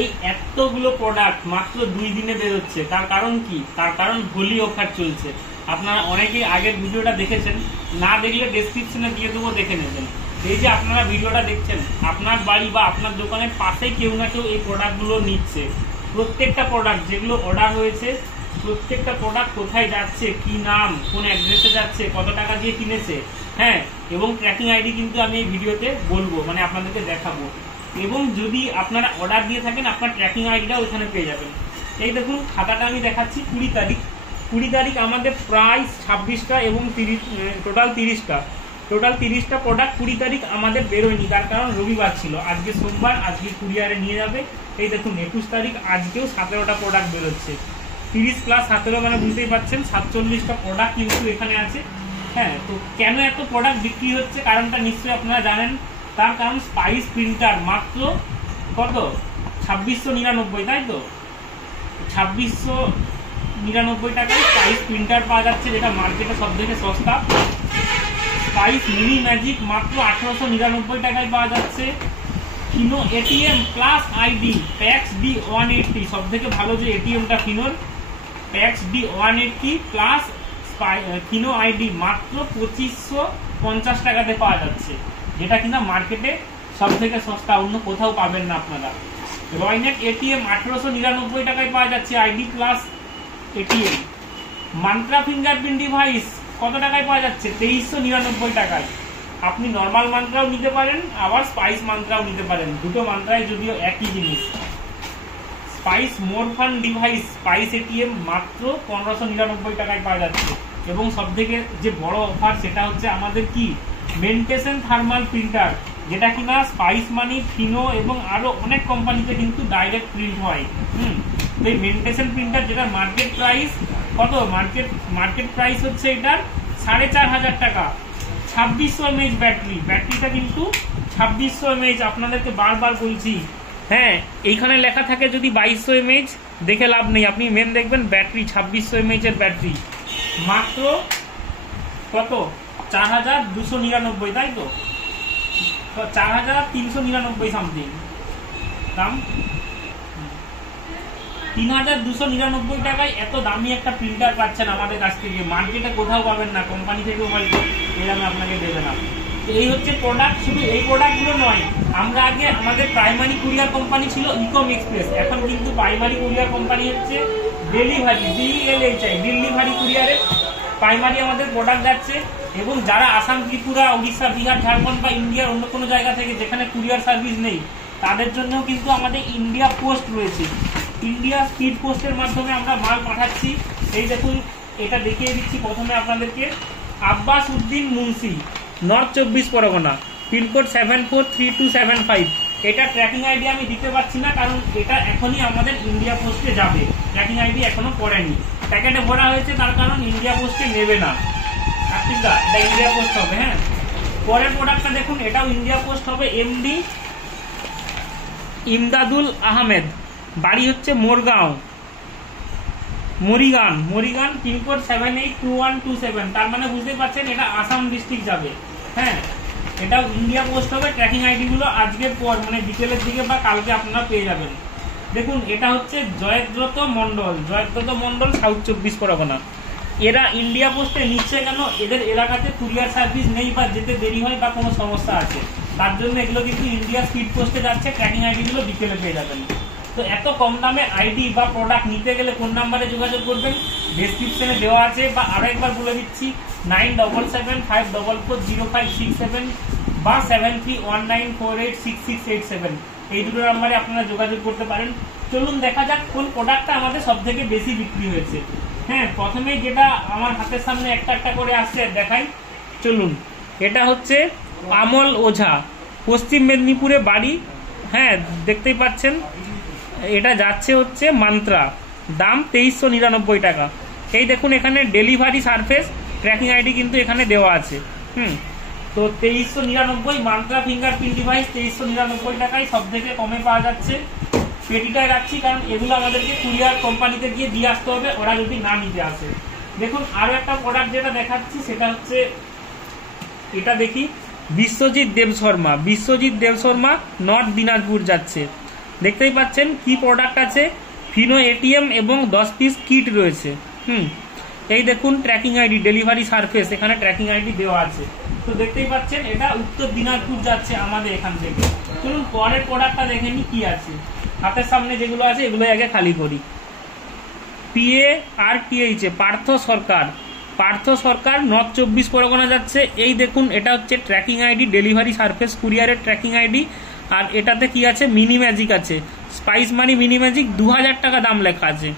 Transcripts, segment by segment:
এই এতগুলো প্রোডাক্ট মাত্র 2 দিনে বেরোচ্ছে, তার কারণ কি? তার কারণ হোলি অফার চলছে। আপনারা অনেকেই আগের ভিডিওটা দেখেছেন, না দেখলে ডেসক্রিপশনে দিয়ে দেবো, দেখে নেবেন। এই যে আপনারা ভিডিওটা দেখছেন, আপনার বাড়ি বা আপনার দোকানের পাশে কেউ না কেউ এই প্রোডাক্টগুলো নিচ্ছে। প্রত্যেকটা প্রোডাক্ট যেগুলো অর্ডার হয়েছে, প্রত্যেকটা প্রোডাক্ট কোথায় যাচ্ছে, কি নাম, কোন অ্যাড্রেসে যাচ্ছে, কত টাকা দিয়ে কিনেছে, হ্যাঁ, এবং ট্র্যাকিং আইডি কিন্তু আমি এই ভিডিওতে বলবো, মানে আপনাদেরকে দেখাবো। এবং যদি আপনারা অর্ডার দিয়ে থাকেন, আপনার ট্র্যাকিং আইডিটাও ওখানে পেয়ে যাবেন। এই দেখুন খাতাটা আমি দেখাচ্ছি, 20 তারিখ আমাদের প্রায় 26টা এবং 30 টোটাল 30টা প্রোডাক্ট 20 তারিখ আমাদের বেরোয়নি, তার কারণ রবিবার ছিল। আজকে সোমবার, আজকে কুরিয়ারে নিয়ে যাবে। এই দেখুন 21 তারিখ, আজকেও 17টা প্রোডাক্ট বেরোচ্ছে। 30 + 17 মানে বুঝতেই পারছেন 47টা প্রোডাক্ট কিন্তু এখানে আছে। হ্যাঁ, তো কেন এত প্রোডাক্ট বিক্রি হচ্ছে কারণটা নিশ্চয়ই আপনারা জানেন। তার কারণ স্পাইস প্রিন্টার মাত্র কত 2699, তাই তো 2699 টাকায় স্পাইস প্রিন্টার পাওয়া যাচ্ছে, যেটা মার্কেটে সব থেকে সস্তা। স্পাইস মিনি ম্যাজিক মাত্র 1899 টাকায় পাওয়া যাচ্ছে। Fino ATM plus ID PAX D 180, সব থেকে ভালো যে এটিএমটা ফিনোর, PAX D 180 plus Fino ID মাত্র 2550 টাকাতে পাওয়া যাচ্ছে, যেটা কিনা মার্কেটে সব থেকে সস্তা, অন্য কোথাও পাবেন না আপনারা। রয়নেট এটিএম 1899 টাকায় পাওয়া যাচ্ছে, ID plus ATM. Mantra fingerprint device কত টাকায় পাওয়া যাচ্ছে? 2399 টাকায়। আপনি নর্মাল মান্ত্রাও নিতে পারেন, আবার স্পাইস মান্ত্রাও নিতে পারেন, দুটো মান্ত্রায় যদিও একই জিনিস। Spice more fun device spice ATM মাত্র 1599 টাকায় পাওয়া যাচ্ছে। এবং সব থেকে যে বড় অফার সেটা হচ্ছে আমাদের কি মেন্টেশন থার্মাল প্রিন্টার, যেটা কিনা স্পাইস মানি, ফিনো এবং আরো অনেক কোম্পানিতে কিন্তু ডাইরেক্ট প্রিন্ট হয়। তো এই মেন্টেশন প্রিন্টার যেটা মার্কেট প্রাইস কত, মার্কেট প্রাইস হচ্ছে এটার 4500 টাকা। 2600 mAh ব্যাটারিটা কিন্তু 2600 mAh, আপনাদেরকে বারবার বলছি। হ্যাঁ, এইখানে লেখা থাকে যদি 2200 mAh, দেখে লাভ নেই, আপনি মেন দেখবেন ব্যাটারি 2600 mAh এর ব্যাটারি মাত্র কত 4299, তাই তো 4399 সামথিং দাম। 3299 টাকায় এত দামি একটা প্রিন্টার পাচ্ছেন আমাদের কাছ থেকে, মার্কেটে কোথাও পাবেন না, কোম্পানি থেকেও হয়তো এই দামে আপনাকে দেবে না। তো এই হচ্ছে প্রোডাক্ট। শুধু এই প্রোডাক্টগুলো নয়, আমরা আগে আমাদের প্রাইমারি কুরিয়ার কোম্পানি ছিল ইকম এক্সপ্রেস, এখন কিন্তু প্রাইমারি কুরিয়ার কোম্পানি হচ্ছে ডেলিভারি, DLHI, ডেলিভারি কুরিয়ারে প্রাইমারি আমাদের প্রোডাক্ট যাচ্ছে। এবং যারা আসাম, ত্রিপুরা, উড়িষ্যা, বিহার, ঝাড়খণ্ড বা ইন্ডিয়ার অন্য কোনো জায়গা থেকে যেখানে কুরিয়ার সার্ভিস নেই, তাদের জন্যও কিন্তু আমাদের ইন্ডিয়া পোস্ট রয়েছে। ইন্ডিয়া স্পিড পোস্টের মাধ্যমে আমরা মাল পাঠাচ্ছি। এই দেখুন, এটা দেখিয়ে দিচ্ছি প্রথমে আপনাদেরকে। Abbas Uddin Munshi, north 24 Parganas, pincode 743275। এটা ট্র্যাকিং আইডি আমি দিতে পারছি না, কারণ এটা এখনই আমাদের ইন্ডিয়া পোস্টে যাবে, ট্র্যাকিং আইডি এখনো পড়েনি। প্যাকেটে ভরা হয়েছে, তার কারণ ইন্ডিয়া পোস্টে নেবে না। এটা ইন্ডিয়া পোস্ট হবে। হ্যাঁ, পরের প্রোডাক্টটা দেখুন, এটাও ইন্ডিয়া পোস্ট হবে। এমডি ইমদাদুল আহমেদ, বাড়ি হচ্ছে মরিগান, পিনকোড 782127। তার মানে বুঝতে পারছেন এটা আসাম ডিস্ট্রিক্ট যাবে। হ্যাঁ, এটাও ইন্ডিয়া পোস্ট হবে। ট্র্যাকিং আইডি গুলো আজকের পর মানে বিকেলের দিকে বা কালকে আপনারা পেয়ে যাবেন। দেখুন, এটা হচ্ছে জয়দ্রত মন্ডল, সাউথ 24 পরগনা। এরা ইন্ডিয়া পোস্টে নিচ্ছে কেন? এদের এলাকাতে কুরিয়ার সার্ভিস নেই বা যেতে দেরি হয় বা কোনো সমস্যা আছে, তার জন্য এগুলো কিন্তু ইন্ডিয়া স্পিড পোস্টে যাচ্ছে। ট্র্যাকিং আইডি গুলো বিকেলে পেয়ে যাবেন। তো এত কম দামে আইডি বা প্রোডাক্ট নিতে গেলে কোন নাম্বারে যোগাযোগ করবেন? ডেসক্রিপশনে দেওয়া আছে, বা আরো একবার বলে দিচ্ছি, 9775440567 বা 7319486687, এই দুটো নাম্বারে আপনারা যোগাযোগ করতে পারেন। চলুন দেখা যাক কোন প্রোডাক্টটা আমাদের সব থেকে বেশি বিক্রি হয়েছে। হ্যাঁ, প্রথমে যেটা আমার হাতের সামনে একটা একটা করে আসছে দেখাই, চলুন। এটা হচ্ছে আমল ওঝা, পশ্চিম মেদিনীপুরে বাড়ি। হ্যাঁ, দেখতেই পাচ্ছেন, এটা যাচ্ছে হচ্ছে মান্ত্রা, দাম 2399 টাকা। এই দেখুন, এখানে ডেলিভারি সার্ফেস ট্র্যাকিং আইডি কিন্তু এখানে দেওয়া আছে। তো 2399 মান্ত্রা ফিঙ্গারপ্রিন্ট ডিভাইস 2399 টাকায় সব থেকে কমে পাওয়া যাচ্ছে। পেটিটায় রাখছি, কারণ এগুলো আমাদেরকে কুরিয়ার কোম্পানিতে গিয়ে দিয়ে আসতে হবে, ওরা যদি না নিতে আসে। দেখুন, আরো একটা প্রোডাক্ট যেটা দেখাচ্ছি সেটা হচ্ছে, এটা দেখি, বিশ্বজিৎ দেব শর্মা, নর্থ দিনাজপুর যাচ্ছে। দেখতেই পাচ্ছেন কি প্রোডাক্ট আছে, ফিনো এটিএম এবং 10 পিস কিট রয়েছে। এই দেখুন ট্র্যাকিং আইডি, ডেলিভারি সার্ফেস, এখানে ট্র্যাকিং আইডি দেওয়া আছে। তো দেখতেই পাচ্ছেন এটা উত্তর দিনাজপুর যাচ্ছে আমাদের এখান থেকে। চলুন পরের প্রোডাক্টটা দেখে নিই কি আছে। হাতের সামনে যেগুলো আছে এগুলো আগে খালি করি। PARTH পার্থ সরকার নর্থ 24 পরগনা যাচ্ছে। এই দেখুন এটা হচ্ছে ট্র্যাকিং আইডি, ডেলিভারি সার্ফেস কুরিয়ারের ট্র্যাকিং আইডি। আর এটাতে কি আছে, মিনি ম্যাজিক আছে, স্পাইস মানি মিনি ম্যাজিক 2000 টাকা দাম লেখা আছে।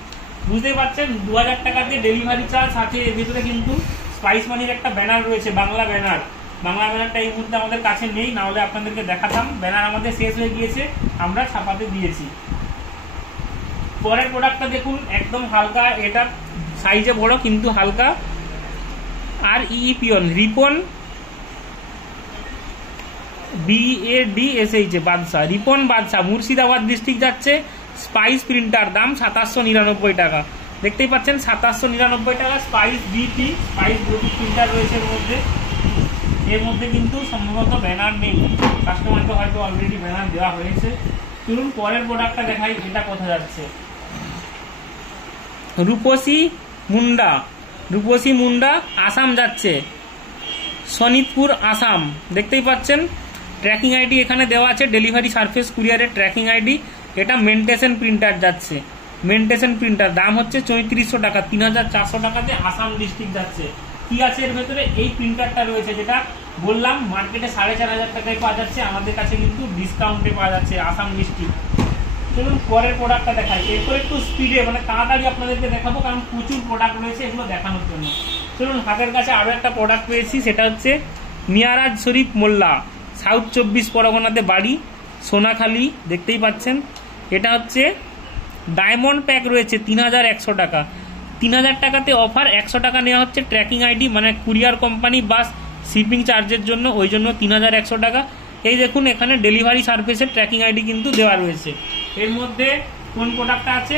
বুঝতেই পারছেন 2000 টাকাতে ডেলিভারি চার্জ আছে। এর ভিতরে কিন্তু স্পাইস মানির একটা ব্যানার রয়েছে, বাংলা ব্যানারটা এই মুহূর্তে আমাদের কাছে নেই, না হলে আপনাদেরকে দেখাতাম। ব্যানার আমাদের শেষ হয়ে গিয়েছে, আমরা ছাপাতে দিয়েছি। পরের প্রোডাক্টটা দেখুন একদম হালকা, এটা সাইজে বড় কিন্তু হালকা। আর রিপন BADSH বাদশাহ, রিপন বাদশাহ মুর্শিদাবাদ ডিস্ট্রিক্ট যাচ্ছে। স্পাইস প্রিন্টার, দাম 2799 টাকা। দেখতেই পাচ্ছেন 2799 টাকা। স্পাইস BT প্রিন্টার রয়েছে এর মধ্যে কিন্তু সম্ভবত ব্যানার নেই, কাস্টমারকে হয়তো অলরেডি ব্যানার দেওয়া হয়েছে। চলুন পরের প্রোডাক্টটা দেখাই, এটা কোথা যাচ্ছে। রূপসী মুন্ডা আসাম যাচ্ছে, শোনিতপুর আসাম। দেখতেই পাচ্ছেন ট্র্যাকিং আইডি এখানে দেওয়া আছে, ডেলিভারি সার্ফেস কুরিয়ারের ট্র্যাকিং আইডি। এটা মেন্টেশন প্রিন্টার যাচ্ছে, মেন্টেশন প্রিন্টার, দাম হচ্ছে 3400 টাকা। 3400 টাকাতে আসাম ডিস্ট্রিক্ট যাচ্ছে। কি আছে এর ভেতরে, এই প্রিন্টারটা রয়েছে যেটা বললাম মার্কেটে 4500 টাকায় পাওয়া যাচ্ছে, আমাদের কাছে কিন্তু ডিসকাউন্টে পাওয়া যাচ্ছে আসাম ডিস্ট্রিক্ট। চলুন পরের প্রোডাক্টটা দেখাই। এরপর একটু স্পিডে মানে তাড়াতাড়ি আপনাদেরকে দেখাবো, কারণ প্রচুর প্রোডাক্ট রয়েছে এগুলো দেখানোর জন্য। চলুন হাতের কাছে আরও একটা প্রোডাক্ট পেয়েছি, সেটা হচ্ছে মিয়ারাজ শরীফ মোল্লা, সাউথ 24 পরগনাতে বাড়ি, সোনাখালী। দেখতেই পাচ্ছেন এটা হচ্ছে ডায়মন্ড প্যাক রয়েছে 3100 টাকা। 3000 টাকাতে অফার, 100 টাকা নেওয়া হচ্ছে ট্র্যাকিং আইডি মানে কুরিয়ার কোম্পানি বাস শিপিং চার্জের জন্য, ওই জন্য 3100 টাকা। এই দেখুন এখানে ডেলিভারি সার্ভিসের ট্র্যাকিং আইডি কিন্তু দেওয়া রয়েছে। এর মধ্যে কোন প্রোডাক্টটা আছে,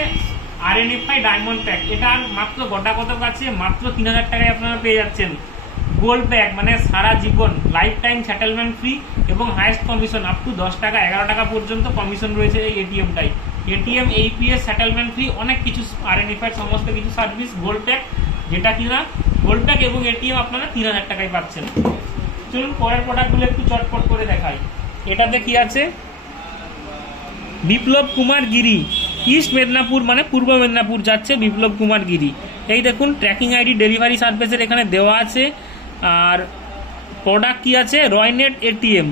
RNFI ডায়মন্ড প্যাক, এটা মাত্র গোটা কতক আছে, মাত্র 3000 টাকায় আপনারা পেয়ে যাচ্ছেন। গোল্ড প্যাক মানে সারা জীবন লাইফ টাইম সেটেলমেন্ট ফ্রি এবং হাইয়েস্ট কমিশন আপ টু 10 টাকা 11 টাকা পর্যন্ত কমিশন রয়েছে এই এটিএমটাই। এটিএম APS সেটেলমেন্ট ফ্রি, অনেক কিছু RNFI সমস্ত কিছু সার্ভিস। গোল্ড প্যাক যেটা কিনা গোল্ড প্যাক এবং এটিএম আপনারা 3000 টাকায় পাচ্ছেন। চলুন পরের প্রোডাক্টগুলো একটু চটপট করে দেখাই। এটাতে কি আছে, বিপ্লব কুমার গিরি, ইস্ট মেদিনীপুর মানে পূর্ব মেদিনীপুর যাচ্ছে বিপ্লব কুমার গিরি। এই দেখুন ট্র্যাকিং আইডি ডেলিভারি সার্ভিসের এখানে দেওয়া আছে। আর প্রোডাক্ট কি আছে, রয়নেট এটিএম,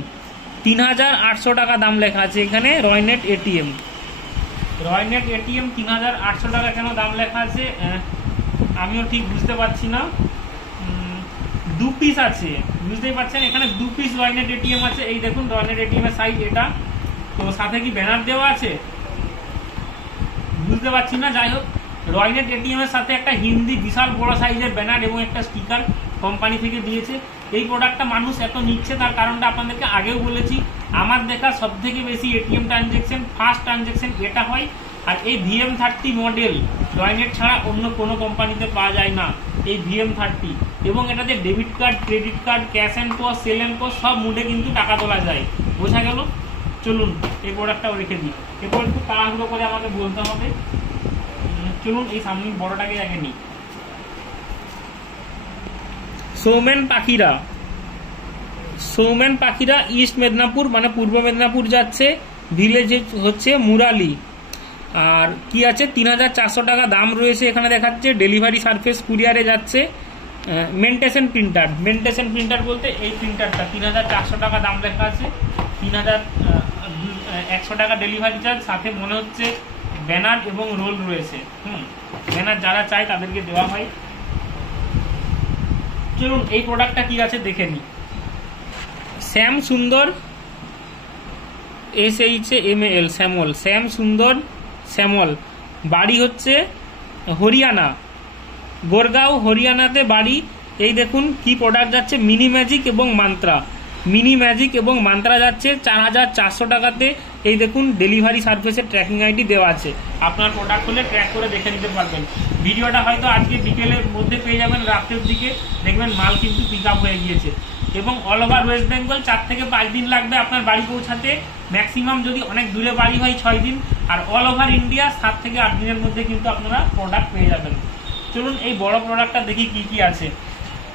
3800 টাকা দাম লেখা আছে এখানে। রয়নেট এটিএম 3800 টাকা কেন দাম লেখা আছে আমিও ঠিক বুঝতে পারছি না। 2 পিস আছে, বুঝতেই পারছেন এখানে 2 পিস রয়নেট এটিএম আছে। এই দেখুন রয়নেট এটিএম এর সাইজ এটা। তো সাথে কি ব্যানার দেওয়া আছে বুঝতে পারছি না। যাই হোক রয়নেট এটিএম এর সাথে একটা হিন্দি বিশাল বড় সাইজের ব্যানার এবং একটা স্টিকার কোম্পানি থেকে দিয়েছে। এই প্রোডাক্টটা মানুষ এত নিচ্ছে তার কারণটা আপনাদেরকে আগেও বলেছি। আমার দেখা সব থেকে বেশি এটিএম ট্রানজেকশন, ফার্স্ট ট্রানজেকশন এটা হয়। আর এই VM30 মডেল রয়নেট ছাড়া অন্য কোনো কোম্পানিতে পাওয়া যায় না, এই VM30। এবং এটাতে debit card, credit card, cash and POS, sale and POS সব মুডে কিন্তু টাকা তোলা যায়। বোঝা গেল? চলুন এই প্রোডাক্টটাও রেখে দিই, এরপর একটু তাড়াহুড়ো করে আমাকে বলতে হবে। চলুন এই সামনে বড়টাকে আগে নিই। সৌমেন পাখিরা ইস্ট মেদিনীপুর মানে পূর্ব মেদিনীপুর যাচ্ছে, ভিলেজ হচ্ছে মুরালি। আর কি আছে, 3400 টাকা দাম রয়েছে এখানে দেখাচ্ছে। ডেলিভারি সার্ভিস কুরিয়ারে যাচ্ছে। মেন্টেশন প্রিন্টার বলতে এই প্রিন্টারটা 3400 টাকা দাম লেখা আছে। 3100 টাকা ডেলিভারি চার্জ, সাথে মনে হচ্ছে ব্যানার এবং রোল রয়েছে। ব্যানার যারা চায় তাদেরকে দেওয়া হয়। চলুন এই প্রোডাক্টটা কি আছে দেখে নিই। শ্যাম সুন্দর SHAML শ্যাম সুন্দর শ্যামল, বাড়ি হচ্ছে হরিয়ানা, গোরগাঁও হরিয়ানাতে বাড়ি। এই দেখুন কি প্রোডাক্ট যাচ্ছে, মিনি ম্যাজিক এবং মান্ত্রা যাচ্ছে 4400 টাকাতে। এই দেখুন ডেলিভারি সার্ভিসের ট্র্যাকিং আইডি দেওয়া আছে, আপনার প্রোডাক্ট হলে ট্র্যাক করে দেখে নিতে পারবেন। ভিডিওটা হয়তো আজকে বিকেলের মধ্যে পেয়ে যাবেন, রাত্রের দিকে দেখবেন মাল কিন্তু পিক আপ হয়ে গিয়েছে। এবং অল ওভার ওয়েস্ট বেঙ্গল 4 থেকে 5 দিন লাগবে আপনার বাড়ি পৌঁছাতে। ম্যাক্সিমাম যদি অনেক দূরে বাড়ি হয় 6 দিন, আর অল ওভার ইন্ডিয়া 7 থেকে 8 দিনের মধ্যে কিন্তু আপনারা প্রোডাক্ট পেয়ে যাবেন। চলুন এই বড় প্রোডাক্টটা দেখি কি কি আছে।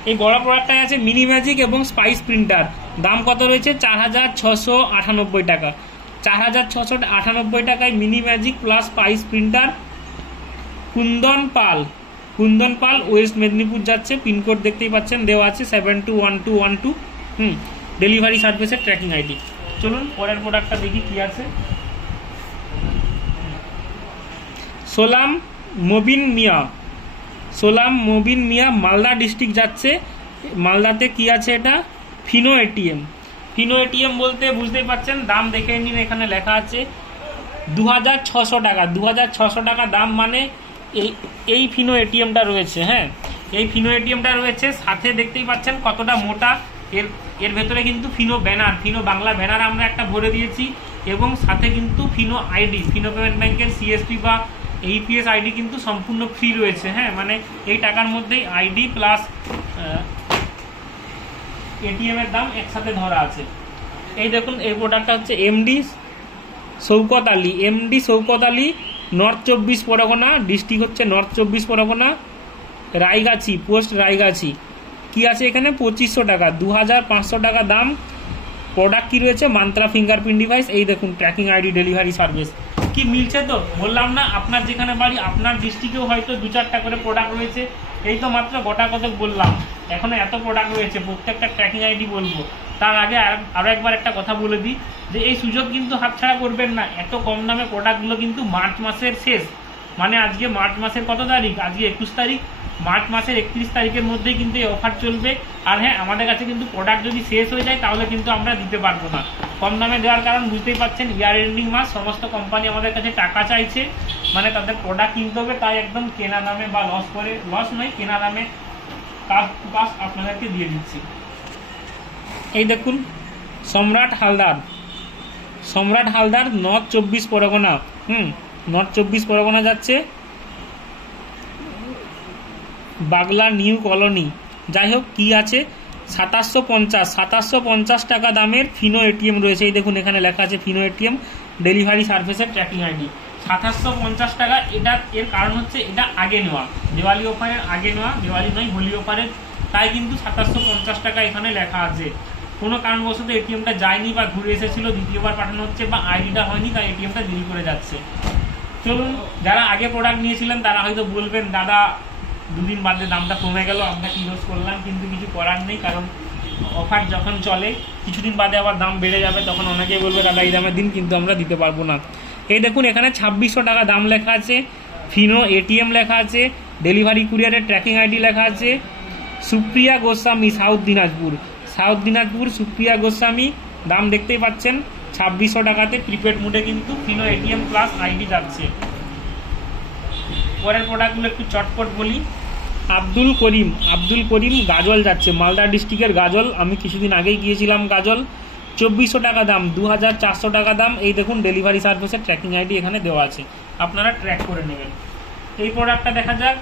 এই বড় প্রোডাক্টটায় আছে মিনি ম্যাজিক এবং স্পাইস প্রিন্টার। দাম কত রয়েছে? 4698 টাকা। 4698 টাকায় mini magic plus spice printer. Kundan Pal west Medinipur যাচ্ছে, পিনকোড দেখতেই পাচ্ছেন দেওয়া আছে 721212। ডেলিভারি সার্ভিসের ট্র্যাকিং আইডি। চলুন পরের প্রোডাক্টটা দেখি কি আছে। সোলাম মোবিন মিয়া মালদা ডিস্ট্রিক্ট যাচ্ছে। মালদাতে কি আছে? এটা ফিনো এটিএম। ফিনো এটিএম বলতে বুঝতেই পারছেন, দাম দেখে নিন, এখানে লেখা আছে 2600 টাকা। 2600 টাকা দাম, মানে এই ফিনো এটিএমটা রয়েছে। হ্যাঁ, এই ফিনো এটিএমটা রয়েছে, সাথে দেখতেই পাচ্ছেন কতটা মোটা। এর ভেতরে কিন্তু ফিনো বাংলা ব্যানার আমরা একটা ভরে দিয়েছি, এবং সাথে কিন্তু ফিনো আইডি, ফিনো পেমেন্ট ব্যাংকের সিএসপি বা এইপিএস আইডি কিন্তু সম্পূর্ণ ফ্রি রয়েছে। হ্যাঁ, মানে এই টাকার মধ্যেই আইডি প্লাস এটিএম এর দাম একসাথে ধরা আছে। এই দেখুন, এই প্রোডাক্টটা হচ্ছে MD Shaukat Ali, north 24 Pargana, district হচ্ছে নর্থ 24 পরগনা, রায়গাছি, পোস্ট রায়গাছি। কি আছে এখানে? 2500 টাকা। 2500 টাকা দাম। প্রোডাক্ট কি রয়েছে? Mantra fingerprint device. এই দেখুন ট্র্যাকিং আইডি, ডেলিভারি সার্ভিস। কি মিলছে তো? বললাম না, আপনার যেখানে বাড়ি আপনার ডিস্ট্রিক্টেও হয়তো 2-4টা করে প্রোডাক্ট রয়েছে। এই তো মাত্র গোটা কতক বললাম, এখনো এত প্রোডাক্ট রয়েছে, প্রত্যেকটা ট্র্যাকিং আইডি বলবো। তার আগে আরো একবার একটা কথা বলে দিই, যে এই সুযোগ কিন্তু হাতছাড়া করবেন না। এত কম দামে প্রোডাক্টগুলো কিন্তু মার্চ মাসের শেষ, মানে আজকে মার্চ মাসের কত তারিখ? আজকে 21 তারিখ। মার্চ মাসের 31 তারিখের মধ্যেই কিন্তু এই অফার চলবে। আর হ্যাঁ, আমাদের কাছে কিন্তু প্রোডাক্ট যদি শেষ হয়ে যায় তাহলে কিন্তু আমরা দিতে পারবো না। কম দামে দেওয়ার কারণ বুঝতেই পারছেন, ইয়ার এন্ডিং মাস, সমস্ত কোম্পানি আমাদের কাছে টাকা চাইছে, মানে তাদের প্রোডাক্ট কিনতে হবে। তাই একদম কেনা দামে বা লস নয়, কেনা দামে কাজ আপনাদেরকে দিয়ে দিচ্ছি। এই দেখুন সম্রাট হালদার নর্থ 24 পরগনা। নর্থ 24 পরগনা যাচ্ছে, বাগলা নিউ কলোনি। যাই হোক, কি আছে? 2750 টাকা দামের ফিনো এটিএম রয়েছে। এই দেখুন এখানে লেখা আছে ফিনো এটিএম, ডেলিভারি সার্ভিসের ট্র্যাকিং আইডি। 2750 টাকা। এর কারণ হচ্ছে এটা আগে নেওয়া, দিওয়ালি অফারের আগে নেওয়া, দিওয়ালি নয় হোলি অফারের, তাই কিন্তু 2750 টাকা এখানে লেখা আছে। কোনো কারণবশত এটিএমটা যায়নি বা ঘুরে এসেছিল, দ্বিতীয়বার পাঠানো হচ্ছে, বা আইডিটা হয়নি, তাই এটিএমটা দেরি করে যাচ্ছে। চলুন, যারা আগে প্রোডাক্ট নিয়েছিলেন তারা হয়তো বলবেন, দাদা 2 দিন বাদে দামটা কমে গেল, আমরা কি ইউজ করলাম? কিন্তু কিছু করার নেই, কারণ অফার যখন চলে কিছুদিন বাদে আবার দাম বেড়ে যাবে, তখন অনেকেই বলবে দাদা এই দামে দিন, কিন্তু আমরা দিতে পারবো না। এই দেখুন এখানে 2600 টাকা দাম লেখা আছে, ফিনো এটিএম লেখা আছে, ডেলিভারি কুরিয়ারের ট্র্যাকিং আইডি লেখা আছে। সুপ্রিয়া গোস্বামী, সাউথ দিনাজপুর সুপ্রিয়া গোস্বামী, দাম দেখতেই পাচ্ছেন 2600 টাকাতে প্রিপেড মোডে কিন্তু ফিনো এটিএম প্লাস আইডি যাচ্ছে। পরের প্রোডাক্টগুলো একটু চটপট বলি। আব্দুল করিম গাজল যাচ্ছে, মালদা ডিস্ট্রিক্টের গাজল। আমি কিছুদিন আগেই গিয়েছিলাম গাজল। 2400 টাকা দাম, 2400 টাকা দাম। এই দেখুন ডেলিভারি সার্ভিসের ট্র্যাকিং আইডি এখানে দেওয়া আছে, আপনারা ট্র্যাক করে নেবেন। এই প্রোডাক্টটা দেখা যাক।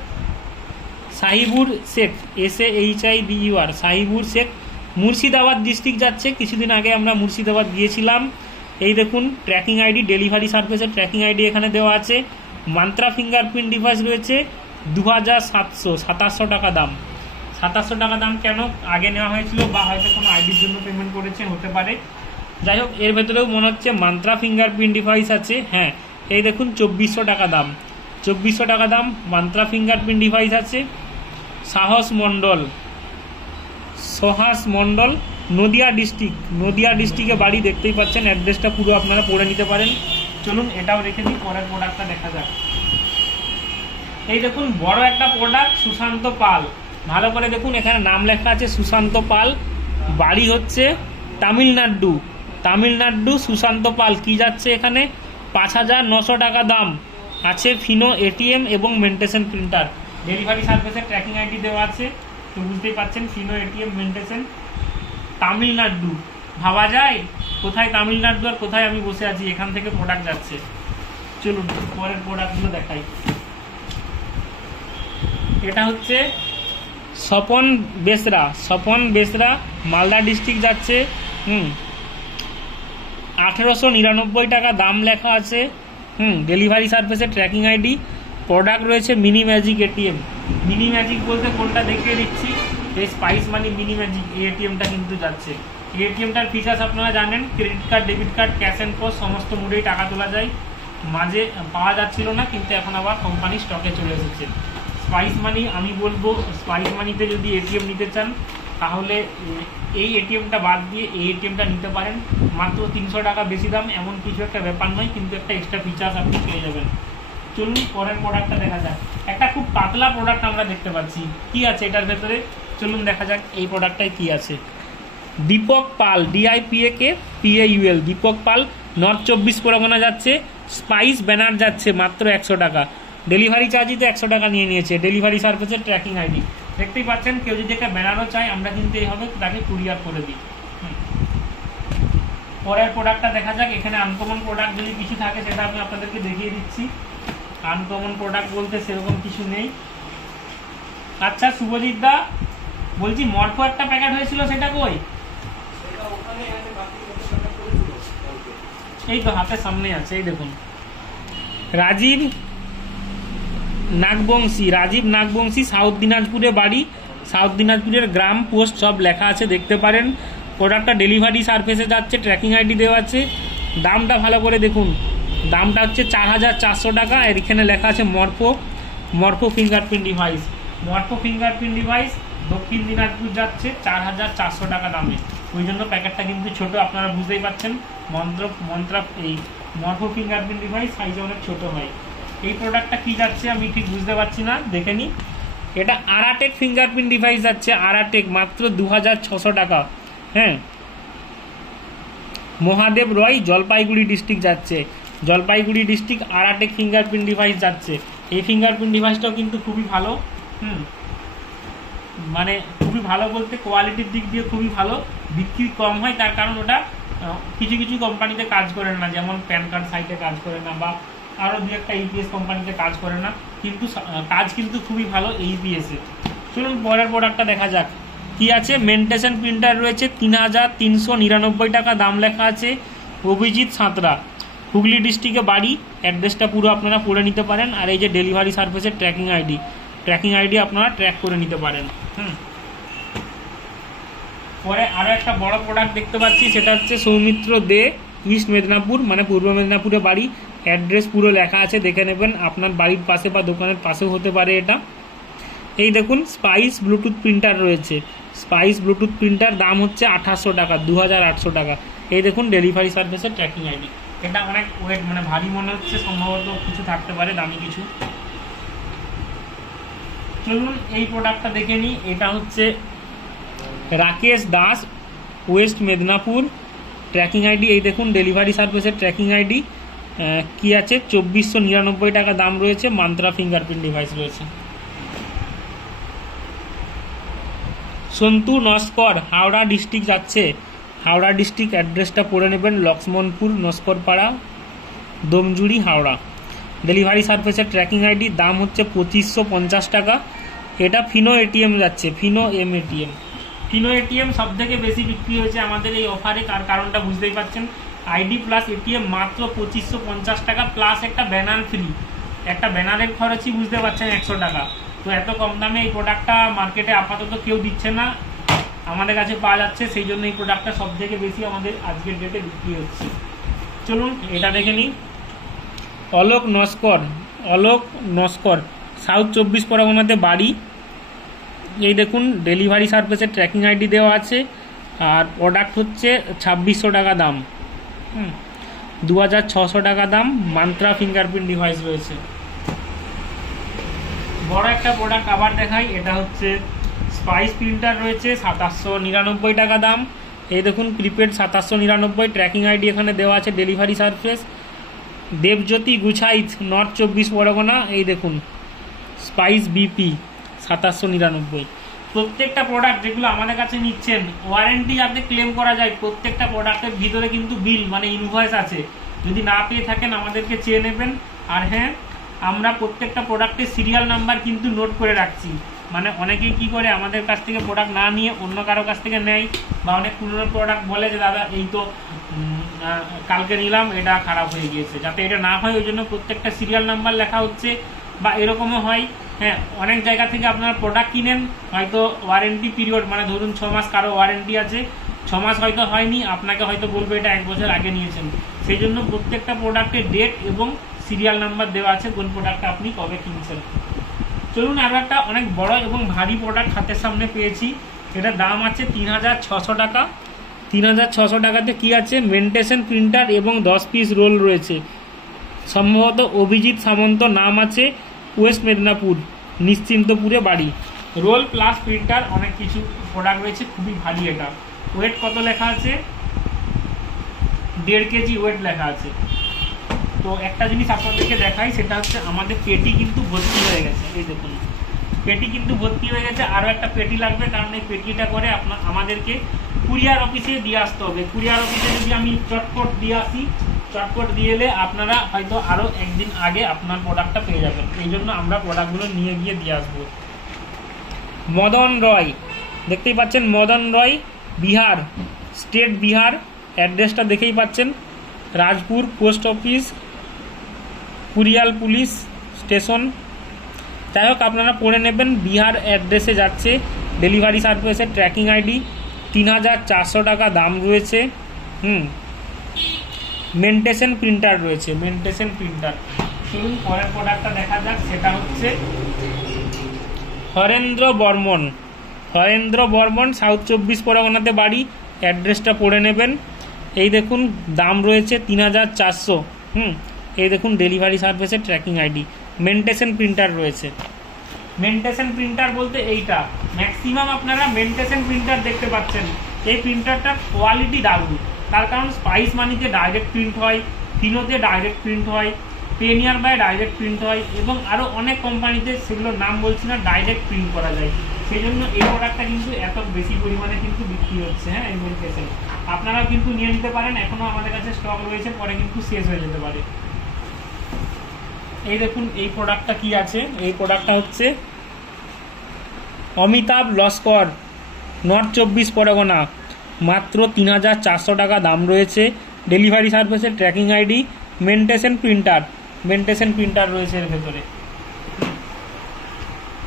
সাহিবুর শেখ, SAHIBUR, সাহিবুর শেখ, মুর্শিদাবাদ ডিস্ট্রিক্ট যাচ্ছে। কিছুদিন আগে আমরা মুর্শিদাবাদ গিয়েছিলাম। এই দেখুন ট্র্যাকিং আইডি, ডেলিভারি সার্ভিসের ট্র্যাকিং আইডি এখানে দেওয়া আছে। মান্ত্রা ফিঙ্গারপ্রিন্ট ডিভাইস রয়েছে 2700 টাকা দাম। 2700 টাকা দাম কেন? আগে নেওয়া হয়েছিল, বা হয়তো কোনো আইডির জন্য পেমেন্ট করেছে, হতে পারে। যাই হোক, এর ভেতরেও মনে হচ্ছে মান্ত্রা ফিঙ্গারপ্রিন্ট ডিভাইস আছে। হ্যাঁ, এই দেখুন 2400 টাকা দাম, 2400 টাকা দাম, মান্ত্রা ফিঙ্গারপ্রিন্ট ডিভাইস আছে। সাহস মণ্ডল, নদিয়া ডিস্ট্রিক্টে বাড়ি, দেখতেই পাচ্ছেন অ্যাড্রেসটা পুরো আপনারা পড়ে নিতে পারেন। চলুন এটাও রেখে দিই, পরের প্রোডাক্টটা দেখা যাক। এই দেখুন বড় একটা প্রোডাক্ট, সুশান্ত পাল। ভালো করে দেখুন, এখানে নাম লেখা আছে সুশান্ত পাল, বাড়ি হচ্ছে তামিলনাড়ু। সুশান্ত পাল কি যাচ্ছে এখানে? 5900 টাকা দাম আছে। ফিনো এটিএম এবং মেন্টেশন প্রিন্টার, ডেলিভারি সার্ভিসের ট্র্যাকিং আইডি দেওয়া আছে। তো বুঝতেই পারছেন ফিনো এটিএম মেন্টেশন, তামিলনাড়ু। ভাবা যায় কোথায় তামিলনাড়ু আর কোথায় আমি বসে আছি, এখান থেকে প্রোডাক্ট যাচ্ছে। চলুন পরের প্রোডাক্টগুলো দেখাই। এটা হচ্ছে স্বপন বেসরা, মালদা ডিস্ট্রিক্ট যাচ্ছে। 1899 টাকা দাম লেখা আছে। ডেলিভারি সার্ভিসের ট্র্যাকিং আইডি। প্রোডাক্ট রয়েছে mini magic ATM. Mini magic বলতে কোনটা দেখিয়ে দিচ্ছি, এই স্পাইস মানি মিনি ম্যাজিক এই এটিএমটা কিন্তু যাচ্ছে। এই এটিএমটার ফিচার্স আপনারা জানেন, credit card, debit card, cash and post সমস্ত মোডেই টাকা তোলা যায়। মাঝে পাওয়া যাচ্ছিল না, কিন্তু এখন আবার কোম্পানি স্টকে চলে এসেছে। স্পাইস মানি আমি বলবো, স্পাইস মানিতে যদি এটিএম নিতে চান তাহলে এই এটিএমটা বাদ দিয়ে এই এটিএমটা নিতে পারেন। মাত্র 300 টাকা বেশি দাম, এমন কিছু একটা ব্যাপার নয়, কিন্তু একটা এক্সট্রা ফিচার্স আপনি পেয়ে যাবেন। চলুন পরের প্রোডাক্টটা দেখা যাক। একটা খুব পাতলা প্রোডাক্ট আমরা দেখতে পাচ্ছি, কি আছে এটার ভেতরে চলুন দেখা যাক এই প্রোডাক্টটায় কি আছে। দীপক পাল, DIPAK দীপক পাল, নর্থ 24 পরগনা যাচ্ছে। স্পাইস ব্যানার যাচ্ছে মাত্র 100 টাকা। ডেলিভারি চার্জই তো 100 টাকা নিয়ে নিয়েছে। ডেলিভারি সার্ভিসের ট্র্যাকিং আইডি দেখতেই পাচ্ছেন। কেউ যদি একটা ব্যানারও চায় আমরা কিন্তু এইভাবে তাকে কুরিয়ার করে দিই। পরের প্রোডাক্টটা দেখা যাক। এখানে আনকমন প্রোডাক্ট যদি কিছু থাকে সেটা আমি আপনাদেরকে দেখিয়ে দিচ্ছি। আনকমন প্রোডাক্ট বলতে সেরকম কিছু নেই। আচ্ছা শুভজিৎ দা, বলছি মরফো একটা প্যাকেট হয়েছিল, সেটা কই? এই তো হাতের সামনে আছে, এই দেখুন। রাজীব নাগবংশী, সাউথ দিনাজপুরে বাড়ি, সাউথ দিনাজপুরের গ্রাম, পোস্ট সব লেখা আছে, দেখতে পারেন। প্রোডাক্টটা ডেলিভারি সার্ভিসে যাচ্ছে, ট্র্যাকিং আইডি দেওয়া আছে। দামটা ভালো করে দেখুন, দামটা হচ্ছে 4400 টাকা। আর এখানে লেখা আছে Morpho fingerprint device. Morpho fingerprint device দক্ষিণ দিনাজপুর যাচ্ছে 4400 টাকা দামে। ওই জন্য প্যাকেটটা কিন্তু ছোট, আপনারা বুঝতেই পারছেন। এই মরফো ফিঙ্গারপ্রিন্ট ডিভাইস সাইজে অনেক ছোট হয়। এই প্রোডাক্টটা কি যাচ্ছে আমি ঠিক বুঝতে পারছি না, দেখে নিই। এটা আরাটেক ফিঙ্গারপ্রিন্ট ডিভাইস যাচ্ছে, আরাটেক মাত্র 2600 টাকা। হ্যাঁ, মহাদেব রয়, জলপাইগুড়ি ডিস্ট্রিক্ট যাচ্ছে। জলপাইগুড়ি ডিস্ট্রিক্ট আরাটেক ফিঙ্গারপ্রিন্ট ডিভাইস যাচ্ছে। এই ফিঙ্গারপ্রিন্ট ডিভাইসটাও কিন্তু খুবই ভালো। মানে খুবই ভালো বলতে কোয়ালিটির দিক দিয়ে খুবই ভালো। বিক্রি কম হয়, তার কারণ ওটা কিছু কিছু কোম্পানিতে কাজ করে না, যেমন প্যান কার্ড সাইটে কাজ করে না, বা আরও দু একটা ইপিএস কোম্পানিতে কাজ করে না, কিন্তু কাজ কিন্তু খুবই ভালো এই ইপিএসে। চলুন পরের প্রোডাক্টটা দেখা যাক কি আছে। মেন্টেশন প্রিন্টার রয়েছে 3399 টাকা দাম লেখা আছে। অভিজিৎ সাঁতরা, হুগলি ডিস্ট্রিক্টে বাড়ি। অ্যাড্রেসটা পুরো আপনারা পড়ে নিতে পারেন। আর এই যে ডেলিভারি সার্ভিসের ট্র্যাকিং আইডি আপনারা ট্র্যাক করে নিতে পারেন। পরে আরও একটা বড় প্রোডাক্ট দেখতে পাচ্ছি, সেটা হচ্ছে সৌমিত্র দে, ইস্ট মেদিনীপুর মানে পূর্ব মেদিনীপুরে বাড়ি। অ্যাড্রেস পুরো লেখা আছে, দেখে নেবেন। আপনার বাড়ির পাশে বা দোকানের পাশেও হতে পারে এটা। এই দেখুন স্পাইস ব্লুটুথ প্রিন্টার রয়েছে। স্পাইস ব্লুটুথ প্রিন্টার দাম হচ্ছে 2800 টাকা, 2800 টাকা। এই দেখুন ডেলিভারি সার্ভিসের ট্র্যাকিং আইডি। এটা অনেক ওয়েট, মানে ভারী মনে হচ্ছে, সম্ভবত কিছু থাকতে পারে দামি কিছু। চলুন এই প্রোডাক্টটা দেখে নিই। এটা হচ্ছে Rakesh Das, West Medinipur, tracking ID. এই দেখুন ডেলিভারি সার্ভিসের ট্র্যাকিং আইডি কি আছে, 2499 টাকা দাম রয়েছে। মান্ত্রা ফিঙ্গারপ্রিন্ট ডিভাইস রয়েছে। সন্তু নস্কর, হাওড়া ডিস্ট্রিক্ট যাচ্ছে। হাওড়া ডিস্ট্রিক্ট অ্যাড্রেসটা পড়ে নেবেন, লক্ষ্মণপুর, নস্কর পাড়া, দমজুড়ি, হাওড়া। ডেলিভারি সার্ভিসের ট্র্যাকিং আইডি দাম হচ্ছে 2550 টাকা। এটা ফিনো এটিএম যাচ্ছে, ফিনো এটিএম। ফিনো এটিএম সব থেকে বেশি বিক্রি হয়েছে আমাদের এই অফারে, তার কারণটা বুঝতেই পারছেন। আইডি প্লাস এটিএম মাত্র 2550 টাকা, প্লাস একটা ব্যানার ফ্রি। একটা ব্যানারের খরচই বুঝতে পারছেন 100 টাকা। তো এত কম দামে এই প্রোডাক্টটা মার্কেটে আপাতত কেউ দিচ্ছে না, আমাদের কাছে পাওয়া যাচ্ছে। সেই জন্য এই প্রোডাক্টটা সব থেকে বেশি আমাদের আজকের ডেটে বিক্রি হচ্ছে। চলুন এটা দেখে নিই। অলোক নস্কর, সাউথ 24 পরগনাতে বাড়ি। এই দেখুন ডেলিভারি সার্ভিসের ট্র্যাকিং আইডি দেওয়া আছে। আর প্রোডাক্ট হচ্ছে 2600 টাকা দাম, 2600 টাকা দাম। মান্ত্রা ফিঙ্গারপ্রিন্ট ডিভাইস রয়েছে। বড় একটা প্রোডাক্ট আবার দেখাই। এটা হচ্ছে স্পাইস প্রিন্টার রয়েছে, 2799 টাকা দাম। এই দেখুন প্রিপেড 2799, ট্র্যাকিং আইডি এখানে দেওয়া আছে। Delivery service Debjyoti Guchhait, north 24 Pargana. এই দেখুন স্পাইস বিপি 2799। প্রত্যেকটা প্রোডাক্ট যেগুলো আমাদের কাছে নিচ্ছেন, ওয়ারেন্টি যাতে ক্লেম করা যায়, প্রত্যেকটা প্রোডাক্টের ভিতরে কিন্তু বিল মানে ইনভয়েস আছে। যদি না পেয়ে থাকেন আমাদেরকে চেয়ে নেবেন। আর হ্যাঁ, আমরা প্রত্যেকটা প্রোডাক্টের সিরিয়াল নাম্বার কিন্তু নোট করে রাখছি। মানে অনেকেই কি করে আমাদের কাছ থেকে প্রোডাক্ট না নিয়ে অন্য কারো কাছ থেকে নেয়, বা অনেক পুরনো প্রোডাক্ট বলে যে দাদা এই তো কালকে নিলাম এটা খারাপ হয়ে গিয়েছে, যাতে এটা না হয় ওই জন্য প্রত্যেকটা সিরিয়াল নাম্বার লেখা হচ্ছে। বা এরকমও হয়, হ্যাঁ, অনেক জায়গা থেকে আপনারা প্রোডাক্ট কিনেন, হয়তো ওয়ারেন্টি পিরিয়ড মানে ধরুন 6 মাস কারো ওয়ারেন্টি আছে, 6 মাস হয়তো হয়নি, আপনাকে হয়তো বলবে এটা 1 বছর আগে নিয়েছেন। সেই জন্য প্রত্যেকটা প্রোডাক্টের ডেট এবং সিরিয়াল নাম্বার দেওয়া আছে কোন প্রোডাক্টটা আপনি কবে কিনছেন। চলুন আরও একটা অনেক বড় এবং ভারী প্রোডাক্ট হাতের সামনে পেয়েছি, এটার দাম আছে 3600 টাকা। 3600 টাকাতে কি আছে, মেন্টেশন প্রিন্টার এবং 10 পিস রোল রয়েছে। সম্ভবত অভিজিৎ সামন্ত নাম আছে, ওয়েস্ট মেদিনীপুর, নিশ্চিন্তপুরে বাড়ি। রোল প্লাস প্রিন্টার অনেক কিছু প্রোডাক্ট রয়েছে, খুবই ভারী। এটা ওয়েট কত লেখা আছে, 1.5 কেজি ওয়েট লেখা আছে। তো একটা জিনিস আপনাদেরকে দেখাই, সেটা হচ্ছে আমাদের পেটি কিন্তু ভর্তি হয়ে গেছে। এই দেখুন পেটি কিন্তু ভর্তি হয়ে গেছে, আরও একটা পেটি লাগবে, কারণ এই পেটিটা করে আমাদেরকে কুরিয়ার অফিসে দিয়ে আসতে হবে। কুরিয়ার অফিসে যদি আমি চটপট দিয়ে আসি, চটপট দিয়ে এলে আপনারা হয়তো আরও একদিন আগে আপনার প্রোডাক্টটা পেয়ে যাবেন। এই জন্য আমরা প্রোডাক্টগুলো নিয়ে গিয়ে দিয়ে আসবো। মদন রয়, দেখতেই পাচ্ছেন মদন রয়, বিহার, স্টেট বিহার, অ্যাড্রেসটা দেখেই পাচ্ছেন, Rajpur post office, Kurial police station. যাই হোক আপনারা পড়ে নেবেন, বিহার অ্যাড্রেসে যাচ্ছে। ডেলিভারি সার্ভিসের ট্র্যাকিং আইডি, 3400 টাকা দাম রয়েছে। মেন্টেশন প্রিন্টার রয়েছে, মেন্টেশন প্রিন্টার। চলুন পরের প্রোডাক্টটা দেখা যাক, সেটা হচ্ছে হরেন্দ্র বর্মন। হরেন্দ্র বর্মন, সাউথ 24 পরগনাতে বাড়ি, অ্যাড্রেসটা পড়ে নেবেন। এই দেখুন দাম রয়েছে 3400। এই দেখুন ডেলিভারি সার্ভিসের ট্র্যাকিং আইডি। মেন্টেশন প্রিন্টার রয়েছে। মেন্টেশন প্রিন্টার বলতে এইটা, ম্যাক্সিমাম আপনারা মেন্টেশন প্রিন্টার দেখতে পাচ্ছেন। এই প্রিন্টারটার কোয়ালিটি দারুণ, তার কারণ স্পাইস মানিতে ডাইরেক্ট প্রিন্ট হয়, ফিনোতে ডাইরেক্ট প্রিন্ট হয়, পেনিয়ার বাই ডাইরেক্ট প্রিন্ট হয়, এবং আরও অনেক কোম্পানিতে, সেগুলোর নাম বলছি না, ডাইরেক্ট প্রিন্ট করা যায়। সেই জন্য এই প্রোডাক্টটা কিন্তু এত বেশি পরিমাণে কিন্তু বিক্রি হচ্ছে। হ্যাঁ, এই মেন্টেশন আপনারাও কিন্তু নিয়ে নিতে পারেন, এখনও আমাদের কাছে স্টক রয়েছে, পরে কিন্তু শেষ হয়ে যেতে পারে। এই দেখুন এই প্রোডাক্টটা কি আছে, এই প্রোডাক্টটা হচ্ছে অমিতাভ লস্কর, নর্থ 24 পরগনা, মাত্র 3400 টাকা দাম রয়েছে। ডেলিভারি সার্ভিসের ট্র্যাকিং আইডি। মেন্টেশন প্রিন্টার, মেন্টেশন প্রিন্টার রয়েছে এর ভেতরে।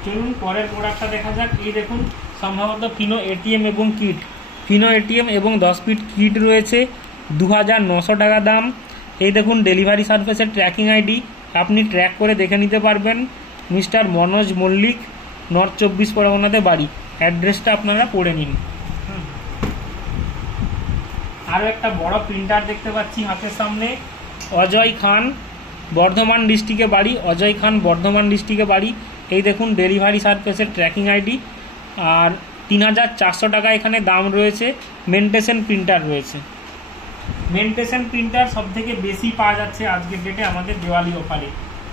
চলুন পরের প্রোডাক্টটা দেখা যাক। এই দেখুন সম্ভবত ফিনো এটিএম এবং কিট, ফিনো এটিএম এবং 10 ফিট কিট রয়েছে, 2900 টাকা দাম। এই দেখুন ডেলিভারি সার্ভিসের ট্র্যাকিং আইডি, আপনি ট্র্যাক করে দেখে নিতে পারবেন। মিস্টার মনোজ মল্লিক, নর্থ 24 পরগনাতে বাড়ি, অ্যাড্রেসটা আপনারা পড়ে নিন। আরও একটা বড় প্রিন্টার দেখতে পাচ্ছি হাতের সামনে, অজয় খান, বর্ধমান ডিস্ট্রিক্টে বাড়ি, অজয় খান বর্ধমান ডিস্ট্রিক্টে বাড়ি। এই দেখুন ডেলিভারি সার্ভিসের ট্র্যাকিং আইডি, আর 3400 টাকা এখানে দাম রয়েছে। মেন্টেশন প্রিন্টার রয়েছে। মেন্টেশন প্রিন্টার সব থেকে বেশি পাওয়া যাচ্ছে আজকের ডেটে আমাদের দেওয়ালি অফারে।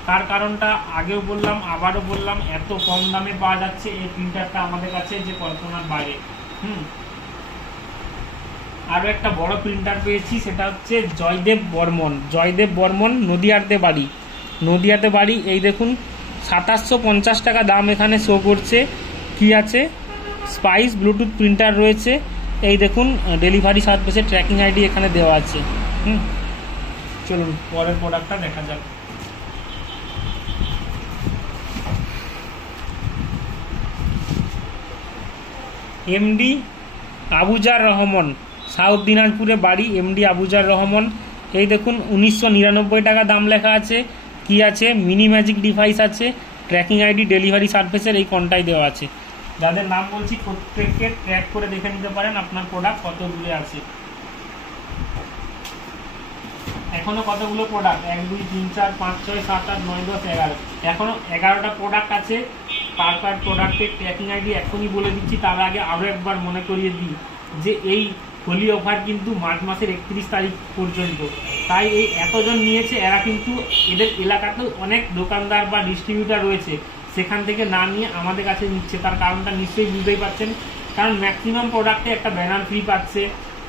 তার কারণটা আগেও বললাম, আবারও বললাম, এত কম দামে পাওয়া যাচ্ছে এই প্রিন্টারটা আমাদের কাছে যে কল্পনার বাইরে। আরও একটা বড় প্রিন্টার পেয়েছি, সেটা হচ্ছে জয়দেব বর্মন, জয়দেব বর্মন, নদিয়াতে বাড়ি, নদিয়াতে বাড়ি। এই দেখুন 2750 টাকা দাম এখানে শো করছে। কি আছে, স্পাইস ব্লুটুথ প্রিন্টার রয়েছে। এই দেখুন ডেলিভারি সার্ভিসের ট্র্যাকিং আইডি এখানে দেওয়া আছে। চলুন পরের প্রোডাক্টটা দেখা যাক। এমডি আবুজার রহমান, সাউথ দিনাজপুরে বাড়ি, এমডি আবুজার রহমান। এই দেখুন 1999 টাকা দাম লেখা আছে। কি আছে, মিনি ম্যাজিক ডিভাইস আছে, ট্র্যাকিং আইডি ডেলিভারি সার্ভিসের এই কোনটাই দেওয়া আছে। যাদের নাম বলছি প্রত্যেককে ট্র্যাক করে দেখে নিতে পারেন আপনার প্রোডাক্ট কত দূরে আছে। এখনো কতগুলো প্রোডাক্ট, 1 2 3 4 5 6 7 8 9 10 11, এখনো 11টা প্রোডাক্ট আছে। পার প্রোডাক্টের ট্র্যাকিং আইডি এখনই বলে দিচ্ছি। তার আগে আরও একবার মনে করিয়ে দিই যে এই হোলি অফার কিন্তু মার্চ মাসের 31 তারিখ পর্যন্ত। তাই এই এতজন নিয়েছে, এরা কিন্তু এদের এলাকাতেও অনেক দোকানদার বা ডিস্ট্রিবিউটার রয়েছে, সেখান থেকে না নিয়ে আমাদের কাছে নিচ্ছে। তার কারণটা নিশ্চয়ই বুঝতেই পারছেন, কারণ ম্যাক্সিমাম প্রোডাক্টে একটা ব্যানার ফ্রি পাচ্ছে,